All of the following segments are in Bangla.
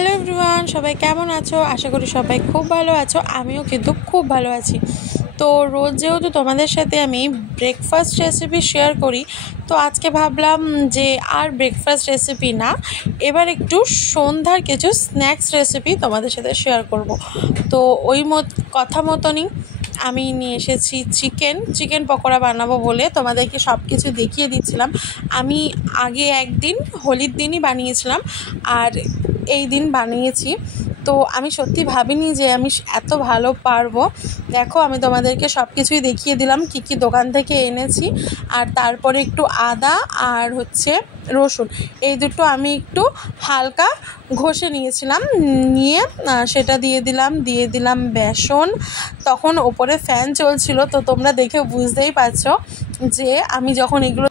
হ্যালো এভরিওয়ান, সবাই কেমন আছো? আশা করি সবাই খুব ভালো আছো। আমিও কিন্তু খুব ভালো আছি। তো রোজ যেহেতু তোমাদের সাথে আমি ব্রেকফাস্ট রেসিপি শেয়ার করি, তো আজকে ভাবলাম যে আর ব্রেকফাস্ট রেসিপি না, এবার একটু সন্ধ্যার কিছু স্ন্যাক্স রেসিপি তোমাদের সাথে শেয়ার করব। তো ওই কথা মতনই আমি নিয়ে এসেছি চিকেন পকোড়া বানাবো বলে তোমাদেরকে সব কিছু দেখিয়ে দিচ্ছিলাম। আমি আগে একদিন হোলির দিনই বানিয়েছিলাম আর এই দিন বানিয়েছি। তো আমি সত্যি ভাবিনি যে আমি এত ভালো পারবো। দেখো, আমি তোমাদেরকে সব কিছুই দেখিয়ে দিলাম কী কী দোকান থেকে এনেছি। আর তারপরে একটু আদা আর রসুন, এই দুটো আমি একটু হালকা ঘষে নিয়েছিলাম, নিয়ে সেটা দিয়ে দিলাম বেসন। তখন ওপরে ফ্যান চলছিল, তো তোমরা দেখে বুঝতেই পারছো যে আমি যখন এগুলো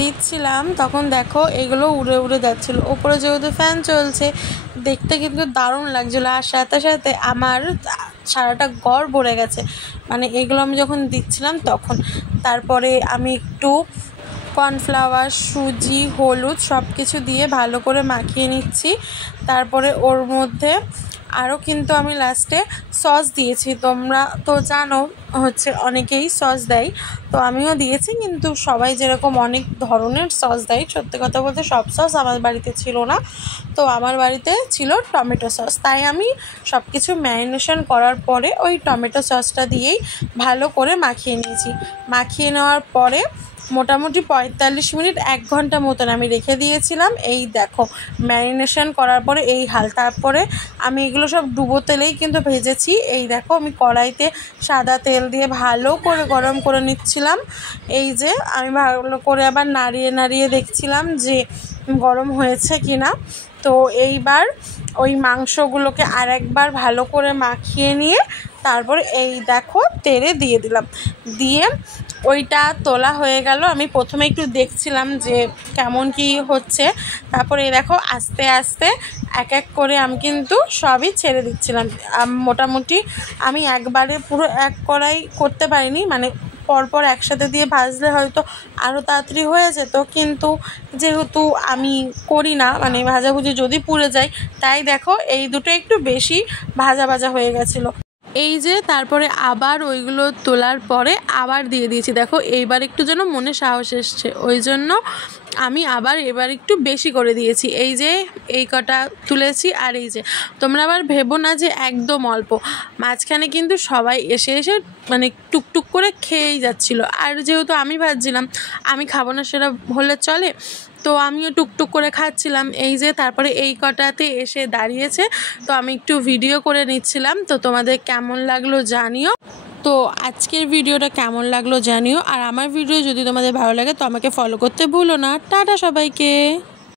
দিচ্ছিলাম তখন দেখো এগুলো উড়ে উড়ে যাচ্ছিলো। ওপরে যেহেতু ফ্যান চলছে, দেখতে কিন্তু দারুণ লাগছিলো। আর সাথে সাথে আমার সারাটা ঘর ভরে গেছে, মানে এগুলো আমি যখন দিচ্ছিলাম তখন। তারপরে আমি একটু কর্নফ্লাওয়ার, সুজি, হলুদ সব কিছু দিয়ে ভালো করে মাখিয়ে নিচ্ছি। তারপরে ওর মধ্যে আরও কিন্তু আমি লাস্টে সস দিয়েছি। তোমরা তো জানো অনেকেই সস দেয়, তো আমিও দিয়েছি, কিন্তু সবাই যেরকম অনেক ধরনের সস দেয়, সত্যি কথা বলতে সব সস আমার বাড়িতে ছিল না। তো আমার বাড়িতে ছিল টমেটো সস, তাই আমি সব কিছু ম্যারিনেশন করার পরে ওই টমেটো সসটা দিয়েই ভালো করে মাখিয়ে নিয়েছি। মাখিয়ে নেওয়ার পরে মোটামুটি 45 মিনিট 1 ঘন্টা মতন আমি রেখে দিয়েছিলাম। এই দেখো, ম্যারিনেশন করার পরে এই হাল। তারপরে আমি এগুলো সব ডুবো তেলেই কিন্তু ভেজেছি। এই দেখো, আমি কড়াইতে সাদা তেল দিয়ে ভালো করে গরম করে নিচ্ছিলাম। এই যে আমি ভালো করে আবার নাড়িয়ে নাড়িয়ে দেখছিলাম যে গরম হয়েছে কি না। তো এইবার ওই মাংসগুলোকে আরেকবার ভালো করে মাখিয়ে নিয়ে তারপরে এই দেখো তেলে দিয়ে দিলাম। দিয়ে ওইটা তোলা হয়ে গেল। আমি প্রথমে একটু দেখছিলাম যে কেমন কি হচ্ছে। তারপরে দেখো আস্তে আস্তে এক এক করে আমি কিন্তু সবই ছেড়ে দিচ্ছিলাম। মোটামুটি আমি একবারে পুরো এক কড়াই করতে পারিনি, মানে পরপর একসাথে দিয়ে ভাজলে হয়তো আরও তাড়াতাড়ি হয়ে যেত, কিন্তু যেহেতু আমি করি না, মানে ভাজাভুজি যদি পুড়ে যায়, তাই দেখো এই দুটো একটু বেশি ভাজা ভাজা হয়ে গেছিলো। এই যে তারপরে আবার ওইগুলো তোলার পরে আবার দিয়ে দিয়েছি। দেখো এইবার একটু যেন মনে সাহস এসছে, ওই জন্য আমি আবার এবার একটু বেশি করে দিয়েছি। এই যে এই কটা তুলেছি। আর এই যে তোমরা আবার ভেবো না যে একদম অল্প, মাঝখানে কিন্তু সবাই এসে এসে মানে টুকটুক করে খেয়েই যাচ্ছিলো। আর যেহেতু আমি ভাবছিলাম আমি খাবো না সেটা হলে চলে, তো আমিও টুকটুক করে খাচ্ছিলাম। এই যে তারপরে এই কটাতে এসে দাঁড়িয়েছে, তো আমি একটু ভিডিও করে নিচ্ছিলাম। তো তোমাদের কেমন লাগলো জানিও। তো আজকের ভিডিওটা কেমন লাগলো জানিও। আর আমার ভিডিও যদি তোমাদের ভালো লাগে তো আমাকে ফলো করতে ভুলো না। টাটা সবাইকে।